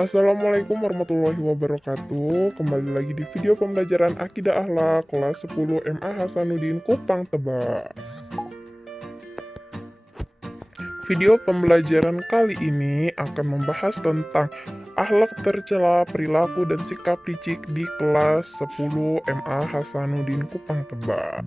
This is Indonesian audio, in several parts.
Assalamualaikum warahmatullahi wabarakatuh. Kembali lagi di video pembelajaran Akidah Akhlak kelas 10 MA Hasanuddin Kupang Tebas. Video pembelajaran kali ini akan membahas tentang akhlak tercela, perilaku dan sikap licik di kelas 10 MA Hasanuddin Kupang Tebas.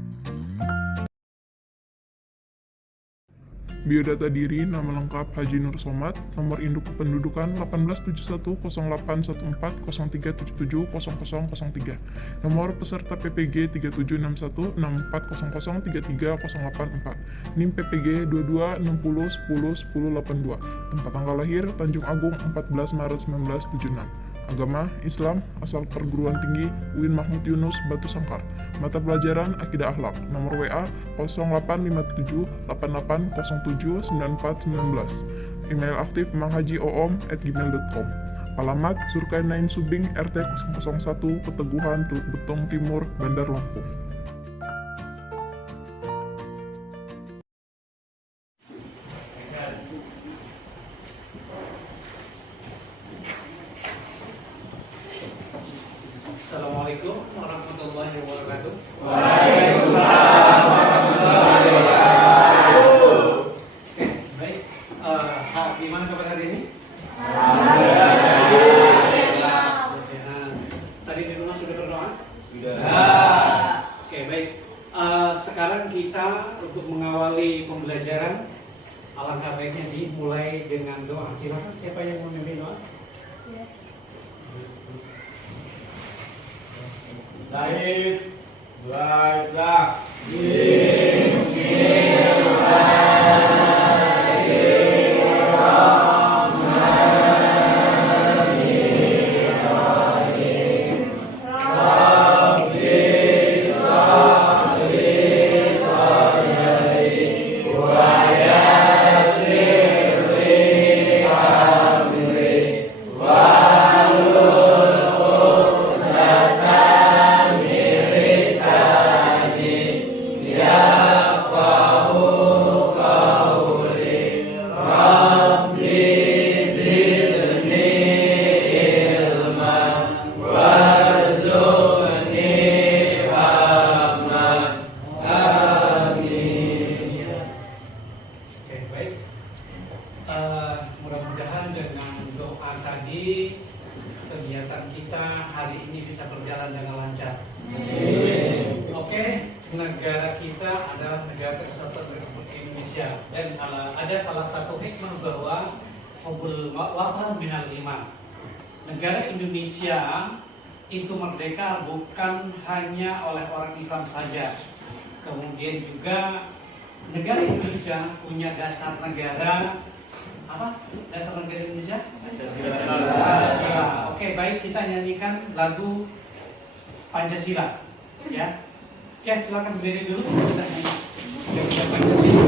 Biodata diri, nama lengkap Haji Nur Somad, nomor induk kependudukan 187101403770003, nomor peserta PPG 376164003384, NIM PPG 2260101082, tempat tanggal lahir Tanjung Agung 14 Maret 1976. Agama Islam, asal perguruan tinggi UIN Mahmud Yunus Batu Sangkar. Mata pelajaran Akidah Akhlak. Nomor WA 085788079419. Email aktif manghaji.oom@gmail.com. Alamat Surkainain Subing RT 001 Peteguhan Teluk Betong Timur, Bandar Lampung. Assalamualaikum warahmatullahi wabarakatuh. Waalaikumsalam warahmatullahi wabarakatuh. Oke, baik. Gimana kabar hari ini? Alhamdulillah. Tadi di rumah sudah berdoa? Sudah. Oke, baik. Sekarang kita untuk mengawali pembelajaran, alangkah baiknya dimulai dengan doa. Silakan, siapa yang mau memimpin doa? Baiklah. Mudah-mudahan dengan doa tadi kegiatan kita hari ini bisa berjalan dengan lancar. Oke, negara kita adalah negara kesatuan Republik Indonesia dan ada salah satu hikmah bahwa hubbul watan minal iman. Negara Indonesia itu merdeka bukan hanya oleh orang Islam saja. Kemudian juga negara Indonesia punya dasar negara apa? Dasar negara Indonesia? Pancasila. Oke, baik, kita nyanyikan lagu Pancasila, ya. Oke, silakan berdiri dulu kita nyanyi lagu Pancasila.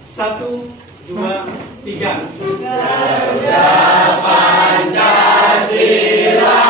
Satu, dua, tiga. Garuda Pancasila.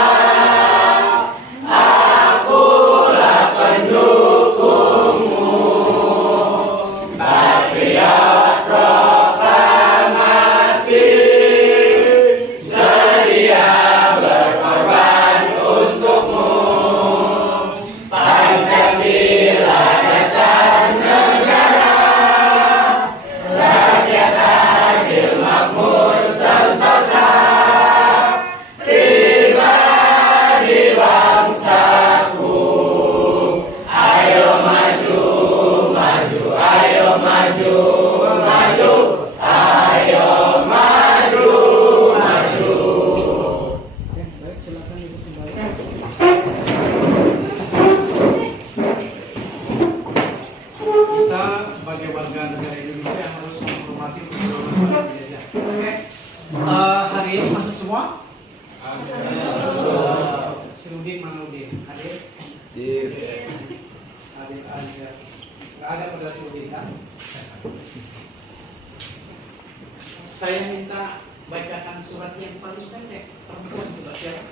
Saya minta bacakan surat yang paling pendek. Perempuan coba siapa?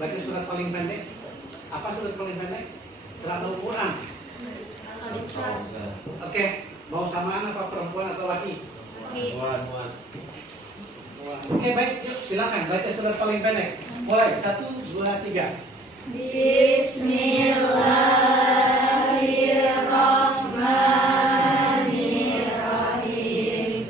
Baca surat paling pendek. Apa surat paling pendek? Surat Al-Quran. Oke, mau samaan apa perempuan atau laki? Oke, baik, yuk silakan baca surat paling pendek. Mulai 1, 2, 3. Bismillahirrahmanirrahim.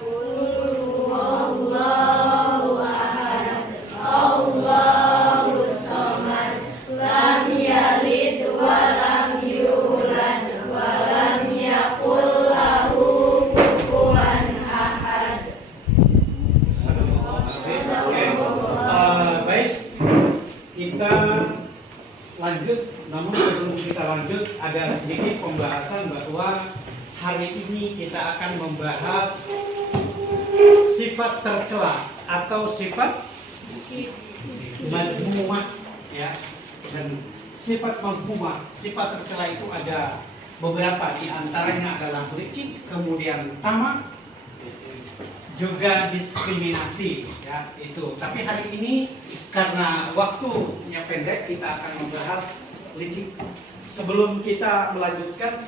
Qul huwallahu ahad, Allahus samad, lam yalid wa lam yulad wa lam yakul lahu kufuwan ahad. Baik, kita lanjut. Namun sebelum kita lanjut, ada sedikit pembahasan bahwa hari ini kita akan membahas sifat tercela atau sifat madhumah, ya. Dan sifat madhumah, sifat tercela itu ada beberapa, di antaranya adalah licik, kemudian tamak, juga diskriminasi, ya itu. Tapi hari ini karena waktunya pendek, kita akan membahas licik. Sebelum kita melanjutkan,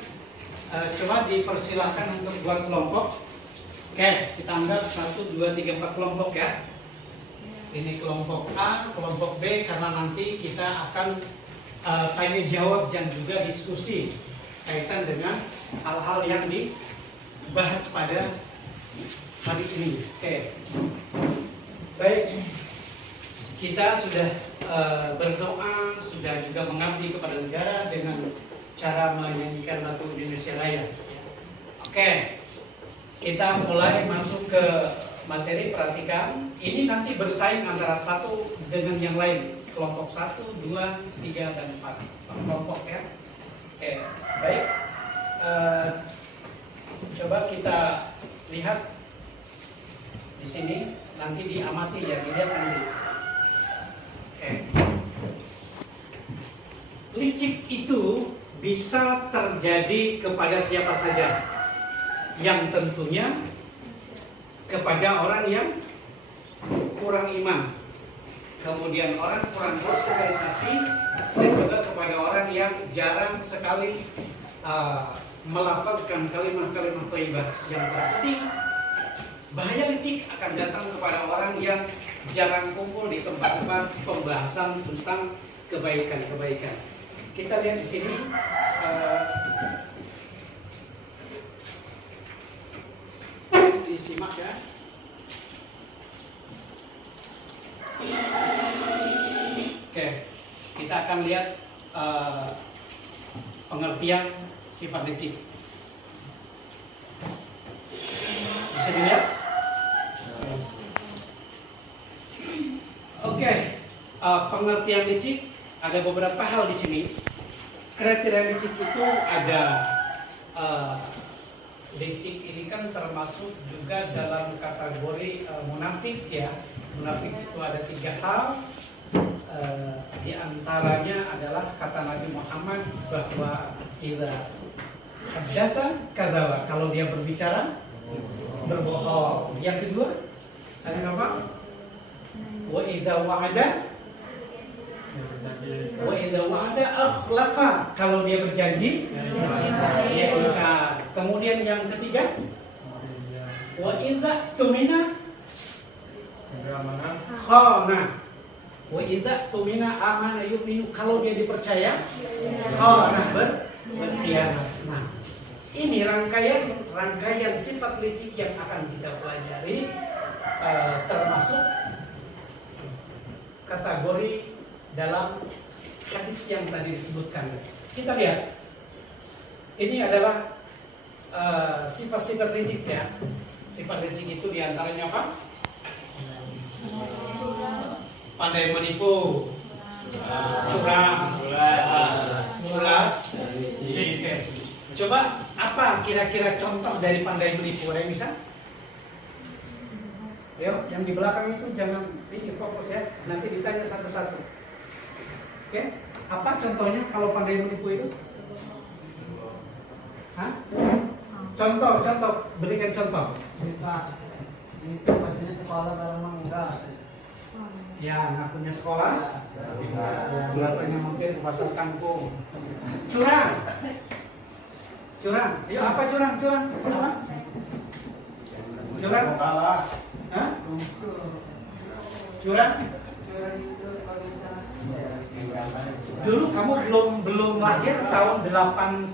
coba dipersilahkan untuk buat kelompok. Oke, kita anggap 1, 2, 3, 4 kelompok ya. Ini kelompok A, kelompok B, karena nanti kita akan tanya jawab dan juga diskusi kaitan dengan hal-hal yang dibahas pada hari ini. Oke, baik, kita sudah berdoa, sudah juga mengabdi kepada negara dengan cara menyanyikan lagu Indonesia Raya. Oke, kita mulai masuk ke materi. Perhatikan, ini nanti bersaing antara satu dengan yang lain. Kelompok 1, 2, 3, dan 4 kelompok ya. Oke, baik. Coba kita lihat di sini, nanti diamati ya, dilihat nanti. Oke. Licik itu bisa terjadi kepada siapa saja, yang tentunya kepada orang yang kurang iman, kemudian orang kurang bersosialisasi, dan juga kepada orang yang jarang sekali melafazkan kalimat-kalimat thayyibah. Yang berarti bahaya licik akan datang kepada orang yang jarang kumpul di tempat-tempat pembahasan tentang kebaikan-kebaikan. Kita lihat di sini, disimak ya. Oke, kita akan lihat pengertian sifat licik. Bisa dilihat? Oke, pengertian licik ada beberapa hal di sini. Kriteria licik itu ada, licik ini kan termasuk juga dalam kategori munafik ya. Munafik itu ada 3 hal. Di antaranya adalah kata Nabi Muhammad bahwa idza haddatsa kadzaba, kalau dia berbicara berbohong. Yang kedua ada apa? Wa idza wa'ada akhlafa, kalau dia berjanji dia ingkar. Kemudian yang ketiga, wa idza tumina khana, wa idza tumina amana yu'minu, kalau dia dipercaya khana, berkhianat. Nah, ini rangkaian sifat licik yang akan kita pelajari, termasuk kategori dalam hadis yang tadi disebutkan. Kita lihat, ini adalah sifat-sifat licik ya. Sifat licik itu diantaranya apa? Pandai menipu, curang, mulas. Coba apa kira-kira contoh dari pandai menipu? Ada yang bisa? Yo, yang di belakang itu jangan ini fokus ya. Nanti ditanya satu-satu. Oke, apa contohnya kalau pandai menipu itu? Hah? Contoh, berikan contoh. Itu pastinya sekolah kalau memang enggak. Ya, nggak punya sekolah. Belakannya mungkin ke pasar kangkung. Curang. Curang. Ayo apa curang? Curang. Apa? Curang. Hah? Curang. Dulu kamu belum lahir tahun 1984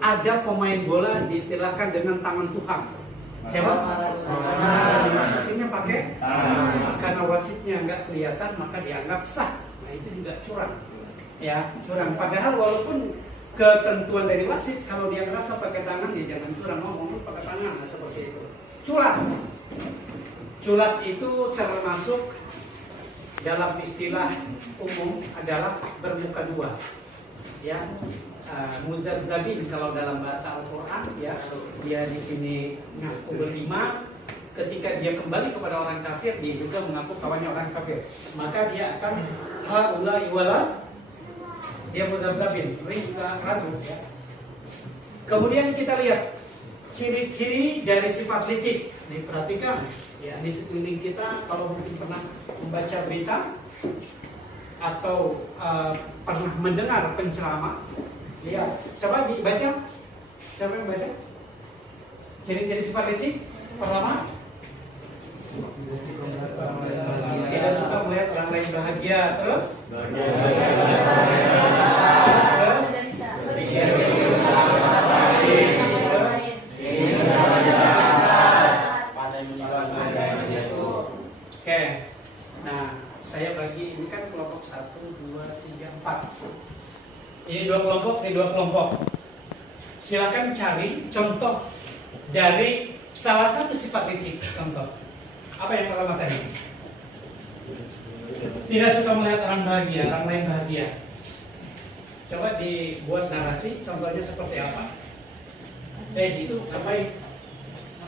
ada pemain bola diistilahkan dengan tangan Tuhan. Siapa? Dimasukinnya pakai karena wasitnya nggak kelihatan maka dianggap sah. Nah itu juga curang. Ya curang. Padahal walaupun ketentuan dari wasit kalau dia ngerasa pakai tangan dia jangan curang, ngomong pakai tangan, nah, seperti itu. Culas. Culas itu termasuk dalam istilah umum adalah bermuka dua. Ya, muzadzabin kalau dalam bahasa Al-Quran ya, dia di sini ngaku beriman, ketika dia kembali kepada orang kafir dia juga mengaku kawannya orang kafir, maka dia akan haula iwala, dia muzadzabin, ini juga ragu ya. Kemudian kita lihat ciri-ciri dari sifat licik, diperhatikan ya di sekeliling kita. Kalau mungkin pernah membaca berita atau pernah mendengar penceramah, ya coba dibaca. Siapa yang baca? Ciri-ciri sifat licik pertama, tidak suka melihat orang lain bahagia. Terus oke, nah saya bagi ini kan kelompok 1, 2, 3, 4. Ini dua kelompok. Silakan cari contoh dari salah satu sifat licik. Contoh. Apa yang pertama tadi? Tidak suka melihat orang lain bahagia. Coba dibuat narasi, contohnya seperti apa? Itu sampai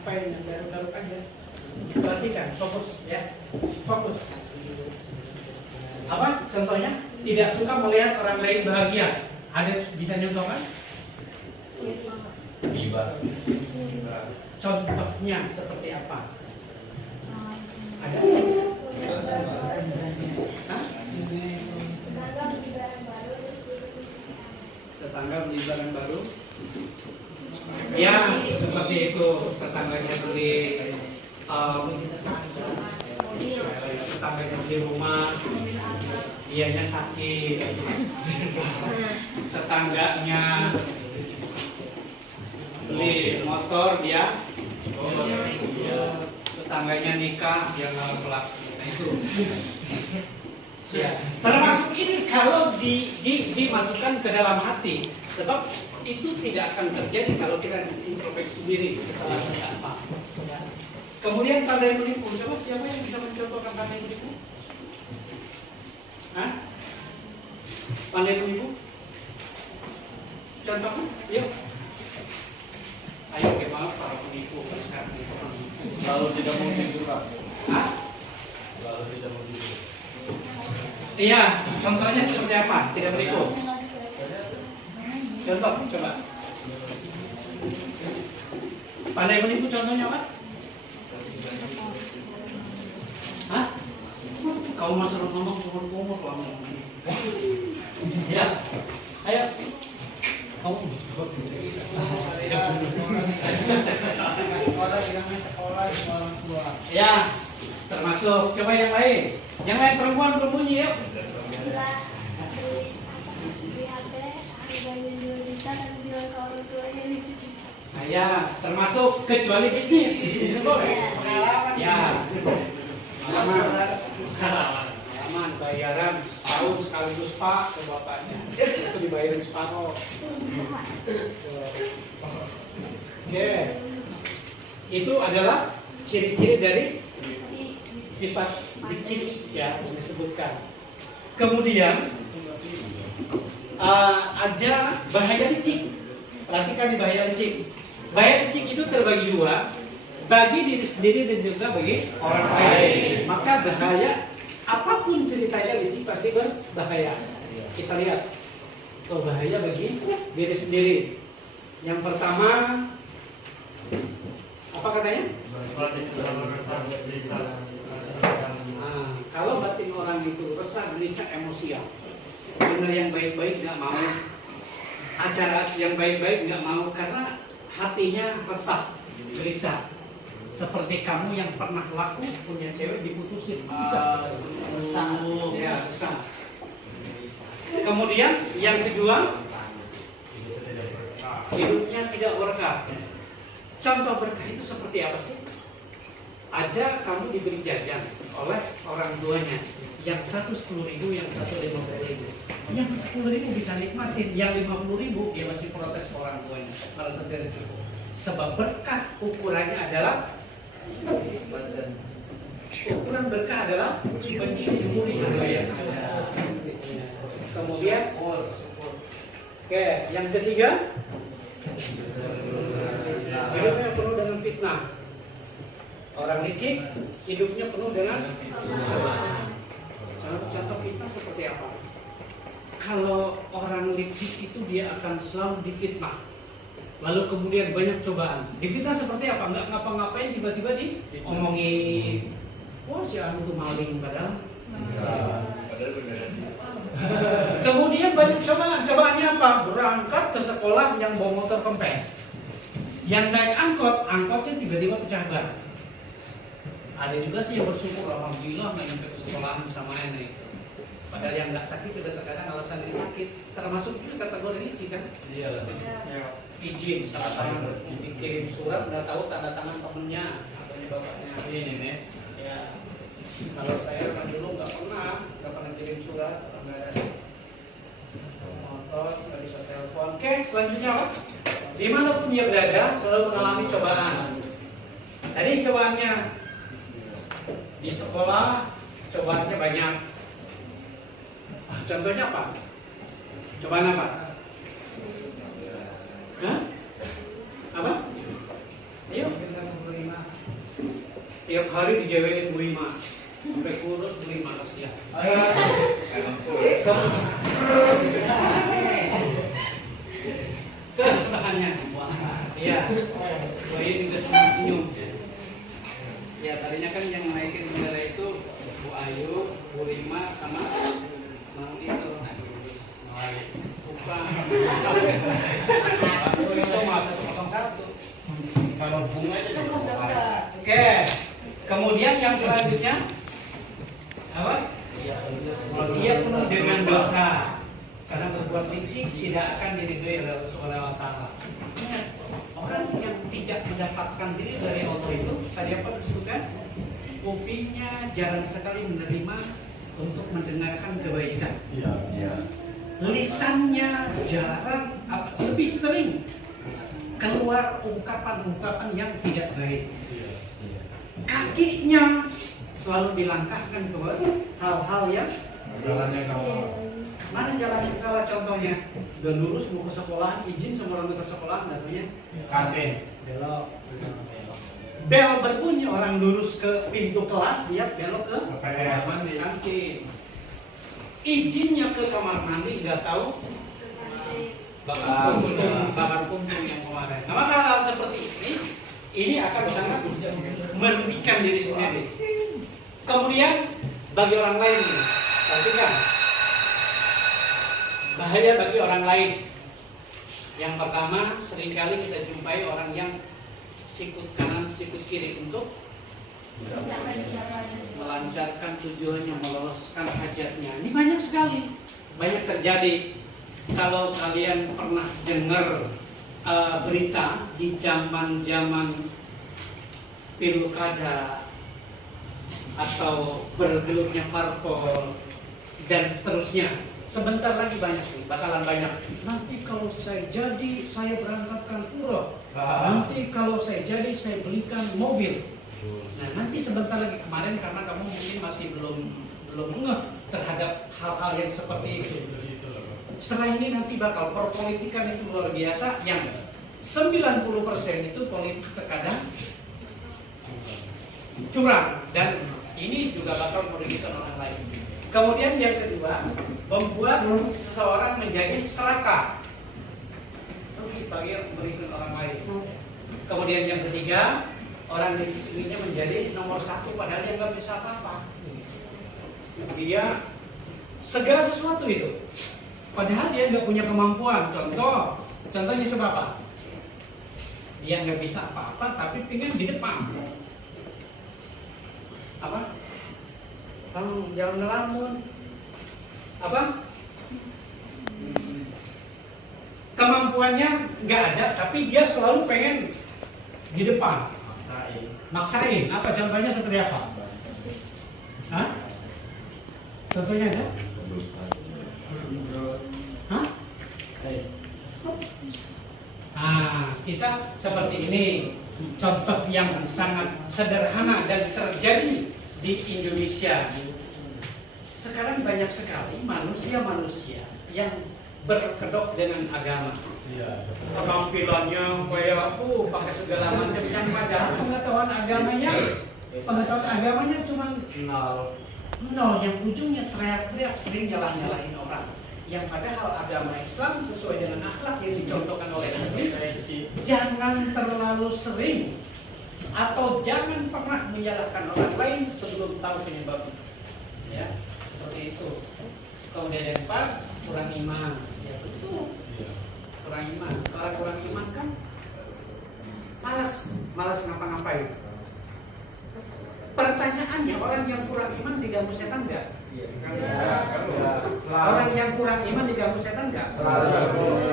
apa yang garuk-garuk aja. Perhatikan, fokus ya. Fokus. Apa contohnya? Tidak suka melihat orang lain bahagia. Ada bisa nyontohkan? Contohnya seperti apa? Ada? Hah? Tetangga beli barang baru. Ya, seperti itu. Tetangganya beli tetangganya beli rumah, dianya sakit. Tetangganya beli motor, dia tetangganya nikah, dia nggak pelaku. Nah itu. Ya, termasuk ini kalau dimasukkan ke dalam hati, sebab itu tidak akan terjadi kalau kita introspeksi diri kesalahan apa. Ya. Kemudian pandai menipu. Coba siapa yang bisa mencontohkan pandai menipu? Hah? Pandai menipu? Contohnya, yuk. Ayo gimana para penipu? Lalu tidak mau tidur, Pak. Hah? Lalu tidak mau tidur. Iya, contohnya seperti apa? Tidak menipu. Contoh, coba. Pandai menipu contohnya apa? Hah? Kau mau suruh ngomong umur lama. Ya, ayo. Kamu sekolah. Ya, termasuk. Coba yang lain. Yang lain perempuan berbunyi ya. Nah, ya, termasuk kecuali bisnis. Ya. Pengalaman bayaran setahun sekaligus Pak ke bapaknya. Itu dibayarin separuh. Oke. Itu adalah ciri-ciri dari sifat licik ya yang disebutkan. Kemudian ada bahaya licik. Perhatikan di bahaya licik. Bahaya licik itu terbagi dua, bagi diri sendiri dan juga bagi orang lain. Maka bahaya, apapun ceritanya licik pasti berbahaya. Kita lihat, bahaya bagi diri sendiri. Yang pertama, Apa katanya? Kalau batin orang itu resah, gelisah, emosian, benar yang baik-baik nggak mau, acara yang baik-baik nggak mau karena hatinya resah, gelisah. Seperti kamu yang pernah laku punya cewek diputusin, bisa resah, ya resah. Kemudian yang kedua, hidupnya tidak berkah. Contoh berkah itu seperti apa sih? Ada kamu diberi jajan oleh orang tuanya, yang satu 10.000, yang satu 50.000. Yang 10.000 bisa nikmatin, yang 50.000 dia masih protes ke orang tuanya. Alasan tidak cukup. Sebab berkah ukurannya adalah ukuran berkah adalah menyumburi kebaikan. Kemudian, oke, yang ketiga, hidupnya penuh dengan fitnah. Orang licik, hidupnya penuh dengan contoh fitnah seperti apa? Kalau orang licik itu dia akan selalu difitnah. Lalu kemudian banyak cobaan. Difitnah seperti apa? Nggak ngapa-ngapain tiba-tiba diomongin. Wah, si anu tuh maling padahal. Kemudian banyak cobaan. Cobaannya apa? Berangkat ke sekolah yang bawa motor kempes. Yang naik angkot, angkotnya tiba-tiba pecah ban. Ada juga sih yang bersyukur, alhamdulillah nggak nyampe ke sekolahan sama enak. Padahal yang nggak sakit sudah terkadang alasan dia sakit. Termasuk juga kategori licik kan? Iya. Izin, tanda tangan, dikirim surat, udah tahu tanda tangan temennya atau bapaknya. Ini nih. Ya. Kalau saya kan dulu nggak pernah kirim surat, nggak ada motor, nggak bisa telepon. Oke, selanjutnya apa? Dimanapun dia berada, selalu mengalami cobaan. Tadi cobaannya di sekolah, cobaannya banyak. Contohnya apa? Cobaan apa? Hah? Apa? Ayo, tiap hari dijewerin Bu Ima, sampai kurus Bu Ima kasihan. Kesenangannya, iya. Bu ini juga senyum. Ya tadinya kan yang naikin bendera itu Bu Ayu, Bu Rima sama Mang itu. Bukan. Itu masa 101. Kalau bunga itu. Oke. Kemudian yang selanjutnya apa? Dia penuh dengan dosa. Karena berbuat licik tidak akan diridhoi oleh Allah Ta'ala. Ingat, orang yang tidak mendapatkan diri dari Allah itu tadi apa disebutkan? Kupingnya jarang sekali menerima untuk mendengarkan kebaikan. Lisannya jarang, lebih sering keluar ungkapan-ungkapan yang tidak baik. Kakinya selalu dilangkahkan ke hal-hal yang mana jalan yang salah. Contohnya udah lurus mau ke sekolahan, izin sama orang tua ke sekolahan, katanya kantin belok. Bel berbunyi, orang lurus ke pintu kelas, dia belok ke kantin. Izinnya ke kamar mandi nggak tahu bakar puntung yang kemarin. Nah, maka hal seperti ini akan sangat merugikan diri sendiri. Kemudian bagi orang lain, perhatikan bahaya bagi orang lain. Yang pertama, seringkali kita jumpai orang yang sikut kanan, sikut kiri untuk melancarkan tujuannya, meloloskan hajatnya. Ini banyak sekali, banyak terjadi. Kalau kalian pernah dengar berita di zaman-zaman pilkada atau bergelutnya parpol dan seterusnya, sebentar lagi banyak nih, bakalan banyak. Nanti kalau saya jadi, saya berangkatkan umroh. Nanti kalau saya jadi, saya belikan mobil. Nah, nanti sebentar lagi, kemarin karena kamu mungkin masih belum ngeh terhadap hal-hal yang seperti itu. Setelah ini nanti bakal perpolitikan itu luar biasa, yang 90% itu politik terkadang curang, dan ini juga bakal merugikan orang lain. Kemudian yang kedua, membuat seseorang menjadi serakah, rugi bagi merugikan orang lain. Kemudian yang ketiga, orang licik ini menjadi nomor satu padahal dia nggak bisa apa-apa. Dia segala sesuatu itu, padahal dia nggak punya kemampuan. Contohnya coba apa? Dia nggak bisa apa-apa, tapi pengen di depan. Apa? Kamu jangan ngelamun. Apa? Kemampuannya nggak ada, tapi dia selalu pengen di depan. Maksain. Apa contohnya seperti apa? Hah? Contohnya ada? Hah? Nah, kita seperti ini. Contoh yang sangat sederhana dan terjadi di Indonesia. Sekarang banyak sekali manusia-manusia yang berkedok dengan agama. Penampilannya kayak aku pakai segala macam yang padahal pengetahuan agamanya cuma nol, yang ujungnya teriak-teriak, sering nyalahin orang. Yang padahal agama Islam sesuai dengan akhlak yang dicontohkan oleh Nabi, jangan terlalu sering atau jangan pernah menyalahkan orang lain sebelum tahu penyebabnya. Ya, seperti itu. Kalau dia lempar, kurang iman. Ya betul. Kurang iman. Orang kurang iman kan malas ngapa-ngapain. Pertanyaannya, orang yang kurang iman diganggu setan enggak? Orang yang kurang iman diganggu setan enggak?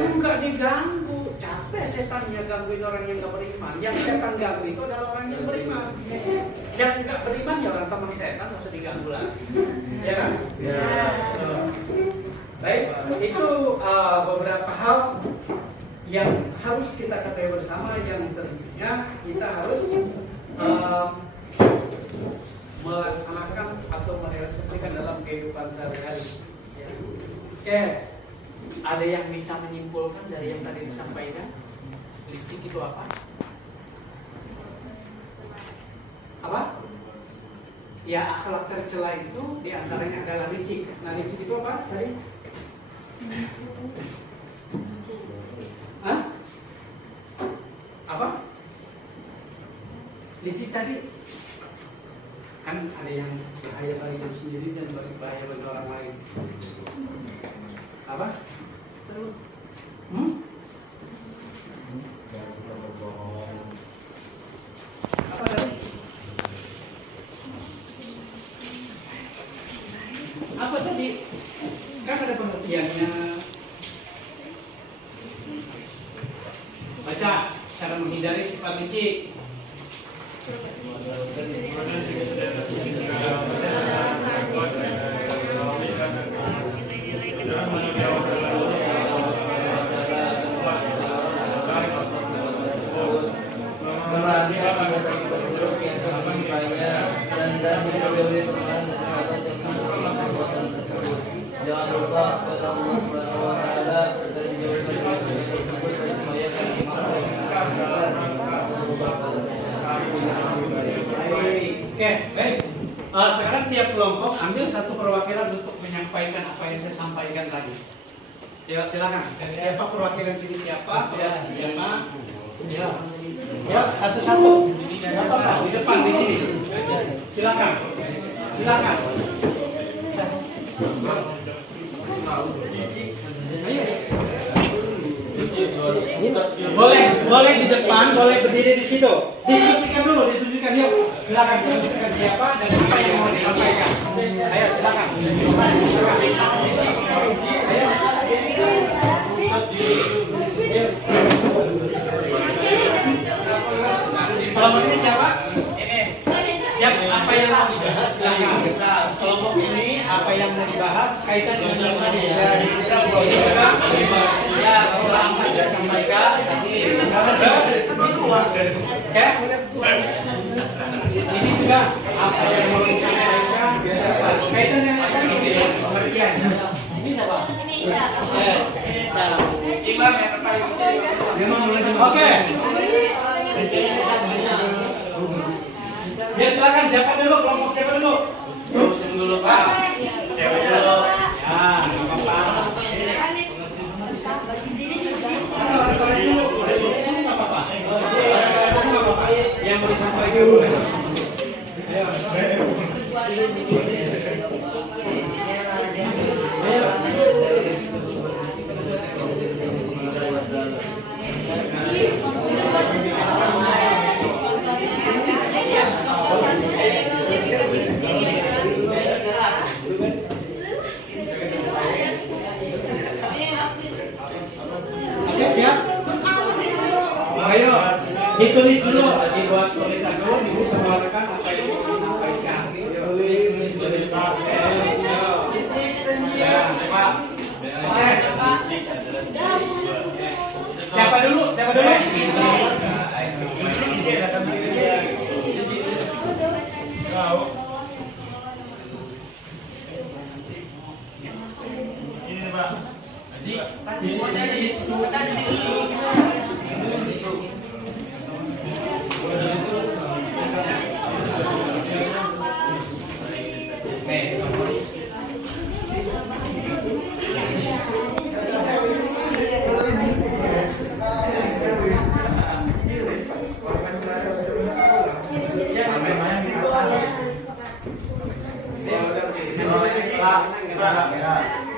Enggak diganggu. Capek setannya gangguin orang yang enggak beriman. Yang setan ganggu itu adalah orang yang beriman. Yang enggak beriman ya orang teman setan, enggak usah diganggu lagi. Ya kan? Baik, itu beberapa hal yang harus kita ketahui bersama, yang tentunya kita harus melaksanakan atau merealisasikan dalam kehidupan sehari-hari. Ya. Oke, ada yang bisa menyimpulkan dari yang tadi disampaikan? Licik itu apa? Apa? Ya, akhlak tercela itu diantaranya adalah licik. Nah, licik itu apa tadi? Hah? Apa? Licik tadi kan ada yang bahaya bagi diri sendiri dan bahaya bagi orang lain. Apa? Apa tadi? Apa tadi? Kan ada pengertiannya. Baca cara menghindari sifat licik. Jangan lupa kepada Allah Subhanahu wa taala dan Oke, baik. Sekarang tiap kelompok ambil satu perwakilan untuk menyampaikan apa yang saya sampaikan tadi. Ya, silakan. Siapa perwakilan sini? Siapa? Siapa? Ya, satu-satu. Apa? Di depan di sini. Silakan. Silakan. Ayo. Boleh di depan, boleh berdiri di situ. Diskusikan dulu, diskusikan yuk. Silakan diskusikan siapa dan apa yang mau disampaikan. Ayo silakan. Ayo. Kelompok ini siapa? Ini. Siap, apa yang mau dibahas? Silakan. Kelompok ini apa yang mau dibahas kaitan dengan yang tadi ya. Ya, selamat disampaikan. Oke. Ini juga apa yang mau disampaikan kaitan dengan tadi ya, pengertian. Ini siapa? Ini siapa? Imam yang terkait. Memang mulai. Oke. Ya silakan, siapa dulu, kelompok siapa dulu? Dulu Pak. Siapa dulu? Ya, nggak apa-apa. Yang mau disampaikan Ditulis dulu, dibuat tulisan dulu, ibu sama rekan apa yang mau disampaikan. Tulis. Ya, Pak. Siapa dulu?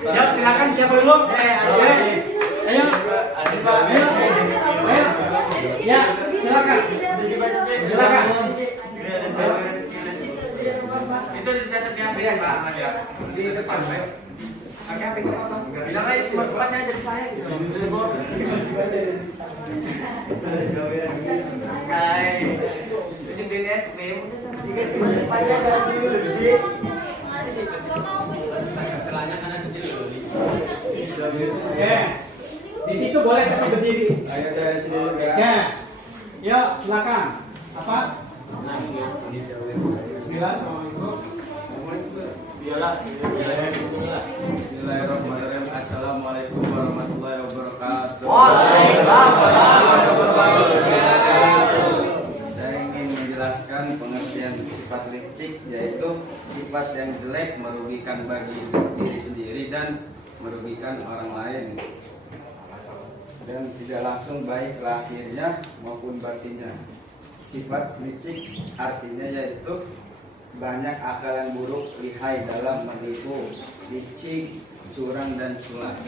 Ya, silakan siapa dulu? Ayo. Ya, silakan. Itu dicatat ya, Pak. Di depan, Pak. Bilang aja sempat-sempatnya jadi saya gitu. Hai. Ini BNSP. Tiga sempat-sempatnya dari Oke, di situ boleh kita berdiri. Ayo dari sini juga. Ya, yuk silakan. Apa? Bismillah, assalamualaikum. Bismillahirrahmanirrahim. Assalamualaikum warahmatullahi wabarakatuh. Waalaikumsalam warahmatullahi wabarakatuh. Saya ingin menjelaskan pengertian sifat licik, yaitu sifat yang jelek merugikan bagi diri sendiri dan merugikan orang lain, dan tidak langsung baik lahirnya maupun batinnya. Sifat licik artinya yaitu banyak akalan buruk, lihai dalam menipu, licik, curang dan culas.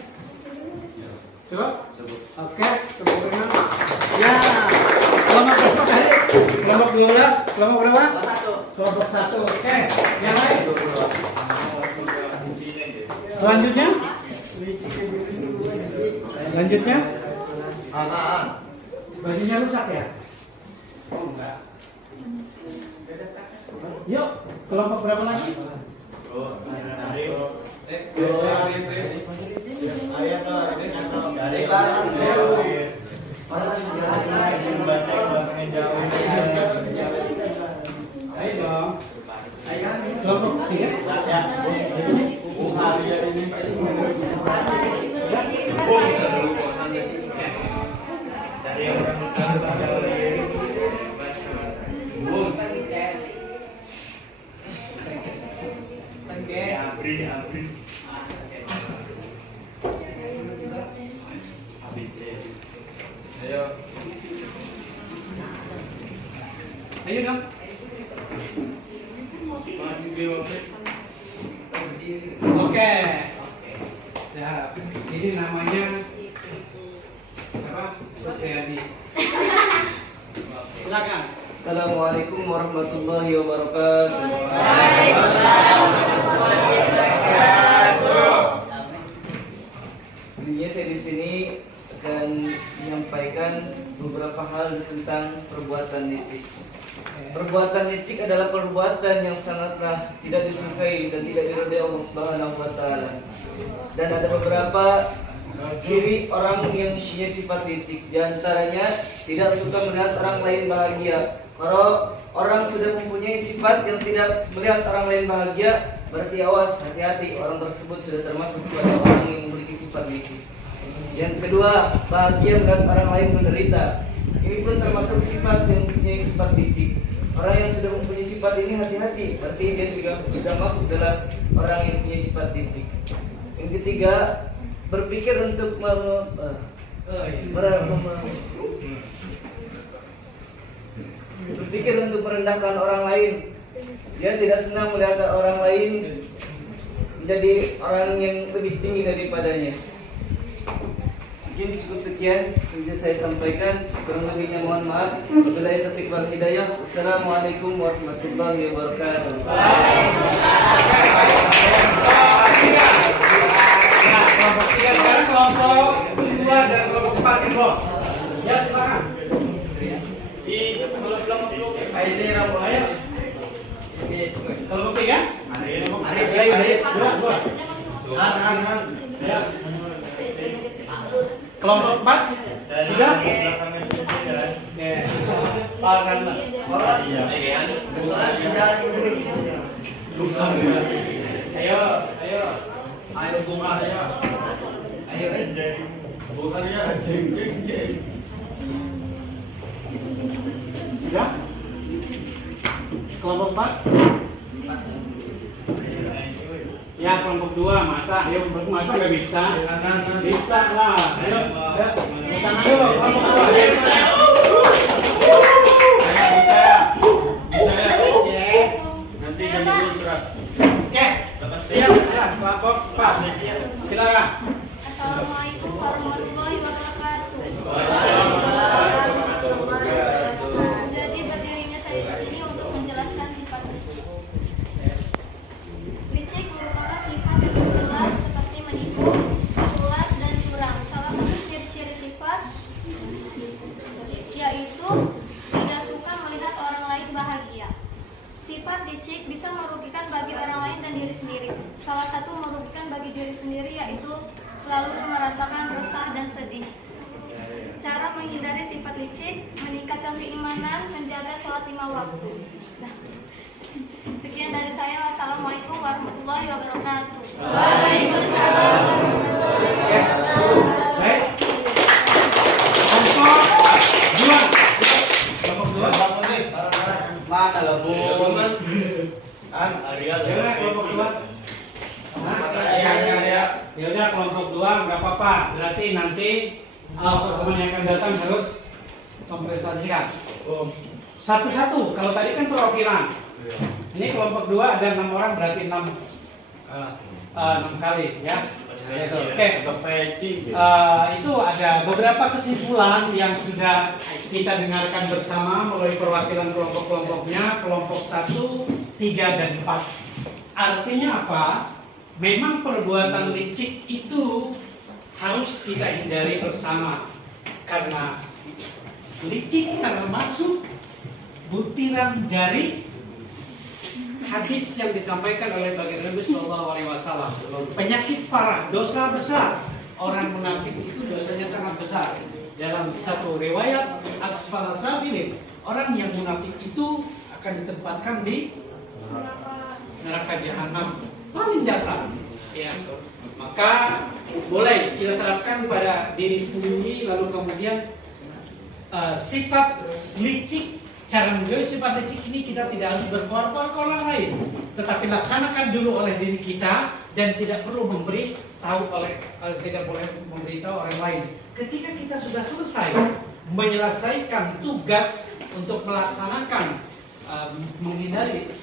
Cukup? Oke, kemudian ya, kelompok berapa kali? Kelompok 12, kelompok berapa? Kelompok 1. Oke, yang lain? Selanjutnya? Bajunya rusak ya? Oh enggak. Yuk, kelompok berapa lagi? Ayo dong. Kelompok 3. Ayo dong. Oke. Ya, ini namanya siapa? Supriyadi. Silakan. Assalamualaikum warahmatullahi wabarakatuh. Intinya saya di sini akan menyampaikan beberapa hal tentang perbuatan licik. Perbuatan licik adalah perbuatan yang sangatlah tidak disukai dan tidak diridhai Allah Subhanahu wa taala. Dan ada beberapa ciri orang yang punya sifat licik. Di antaranya tidak suka melihat orang lain bahagia. Kalau orang sudah mempunyai sifat yang tidak melihat orang lain bahagia, berarti awas, hati-hati, orang tersebut sudah termasuk kepada orang yang memiliki sifat licik. Yang kedua, bahagia melihat orang lain menderita. Ini pun termasuk sifat yang mempunyai sifat licik. Orang yang sudah mempunyai sifat ini hati-hati, berarti dia sudah masuk dalam orang yang punya sifat licik. Yang ketiga, berpikir untuk berpikir untuk merendahkan orang lain. Dia tidak senang melihat orang lain menjadi orang yang lebih tinggi daripadanya. Mungkin cukup sekian yang bisa saya sampaikan. Kurang lebihnya mohon maaf. Wabillahi taufiq wal hidayah. Wassalamualaikum warahmatullahi wabarakatuh. Kelompok 3 sekarang kelompok 2 dan kelompok 4 ya, silakan. Ayo. Kelompok 3? Dua. Ya. Kelompok 4? Sudah? Ayo. Ayo bungarnya. Bungarnya jeng. Sudah? Kelompok 4? Ya, kelompok 2 masa, ayo masa nggak bisa? Bisa lah. Ayo. Tangan dulu, kelompok 2. Bisa ya. Nanti jadi surat. Oke, siap. Kelompok 4. Silakan. Assalamualaikum warahmatullahi wabarakatuh. Jadi berdirinya saya di sini untuk menjelaskan sifat licik. Licik merupakan sifat yang jelas seperti menipu, culas, dan curang. Salah satu ciri-ciri sifat yaitu tidak suka melihat orang lain bahagia. Sifat licik bisa merugikan bagi orang lain dan diri sendiri. Salah satu merugikan bagi diri sendiri yaitu selalu merasakan resah dan sedih. Cara menghindari sifat licik, meningkatkan keimanan, menjaga sholat 5 waktu. Nah, sekian dari saya. Wassalamualaikum warahmatullahi wabarakatuh. Baik. Kelompok 2. Mana lo bu? Jangan kelompok 2. Ya udah kelompok 2 nggak apa-apa. Berarti nanti pertemuan yang akan datang harus mempresentasikan. Satu-satu. Kalau tadi kan perwakilan. Ini kelompok 2 ada 6 orang berarti 6 kali ya. Oke. Itu ada beberapa kesimpulan yang sudah kita dengarkan bersama melalui perwakilan kelompok-kelompoknya. Kelompok 1, 3, dan 4. Artinya apa? Memang perbuatan licik itu harus kita hindari bersama, karena licik termasuk butiran dari hadis yang disampaikan oleh baginda Nabi SAW. Penyakit parah, dosa besar. Orang munafik itu dosanya sangat besar. Dalam satu riwayat asfala safilin, orang yang munafik itu akan ditempatkan di neraka jahanam paling dasar. Ya. Maka boleh kita terapkan pada diri sendiri, lalu kemudian sifat licik. Cara menjauhi sifat licik ini kita tidak harus berkoar-koar ke orang lain, tetapi laksanakan dulu oleh diri kita dan tidak perlu tidak boleh memberitahu orang lain. Ketika kita sudah selesai menyelesaikan tugas untuk melaksanakan menghindari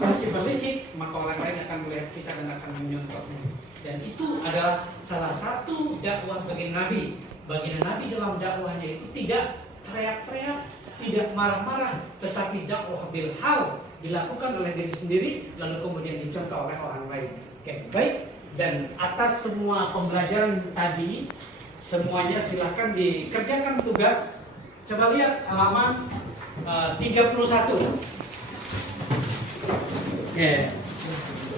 sifat licik, maka orang lain akan melihat kita dan akan menyontohnya. Dan itu adalah salah satu dakwah baginda Nabi. Baginda Nabi dalam dakwahnya itu tidak teriak-teriak, tidak marah-marah, tetapi dakwah bil hal dilakukan oleh diri sendiri, lalu kemudian dicontoh oleh orang lain. Oke, baik. Dan atas semua pembelajaran tadi, semuanya silahkan dikerjakan tugas. Coba lihat halaman 31.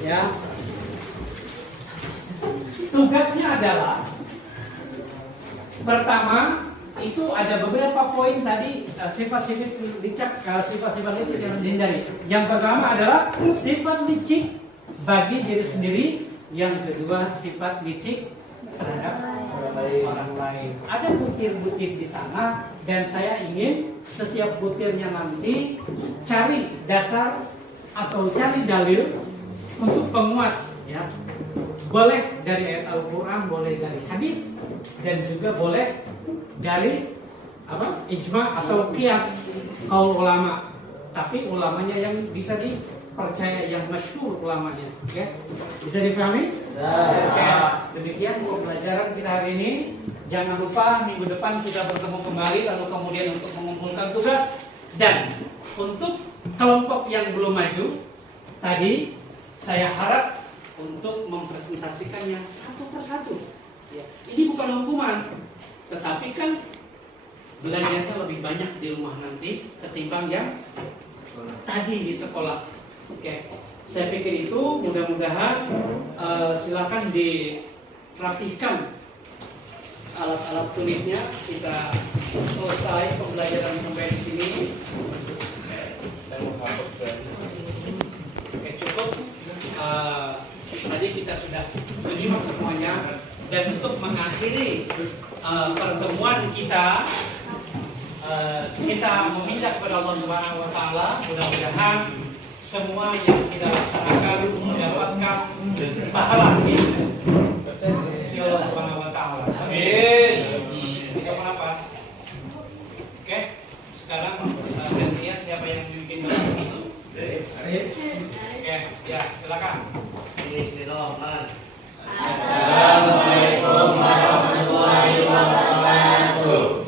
Ya. Tugasnya adalah pertama itu ada beberapa poin tadi, sifat-sifat licik yang dihindari. Yang pertama adalah sifat licik bagi diri sendiri. Yang kedua sifat licik terhadap orang lain. Ada butir-butir di sana dan saya ingin setiap butirnya nanti cari dasar atau cari dalil untuk penguat, ya. Boleh dari ayat Al-Quran, boleh dari hadis, dan juga boleh dari ijma atau qiyas kaul ulama. Tapi ulamanya yang bisa dipercaya, yang masyhur ulamanya, ya. Bisa dipahami? Oke. Demikian pembelajaran kita hari ini. Jangan lupa minggu depan kita bertemu kembali, lalu kemudian untuk mengumpulkan tugas. Dan untuk kelompok yang belum maju tadi, saya harap untuk mempresentasikannya satu persatu. Ya. Ini bukan hukuman, tetapi kan belajarnya lebih banyak di rumah nanti ketimbang yang tadi di sekolah. Oke, saya pikir itu mudah-mudahan silakan dirapihkan alat-alat tulisnya. Kita selesai pembelajaran sampai di sini. Oke, cukup. Tadi kita sudah menyimak semuanya, dan untuk mengakhiri pertemuan kita, kita meminta kepada Allah Subhanahu Wa Taala, mudah-mudahan semua yang kita laksanakan mendapatkan pahala dari Allah Subhanahu Wa Taala. Amin. Kita kenapa? Oke, sekarang gantian siapa yang bikin itu? Oke, ya silakan. Bismillahirrahmanirrahim. Assalamualaikum warahmatullahi wabarakatuh.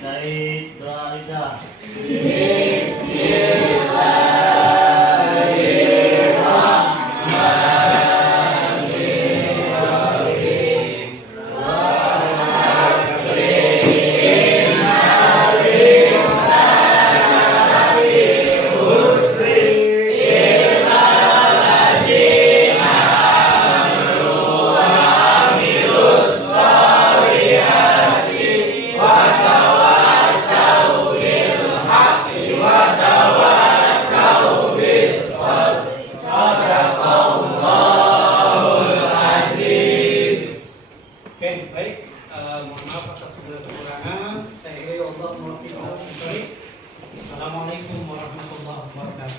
Dari doa kita. Oke, baik. Mohon maaf atas segala kekurangan. Saya kira Allah muwaffiq wal muwaffiq. Assalamualaikum warahmatullahi wabarakatuh.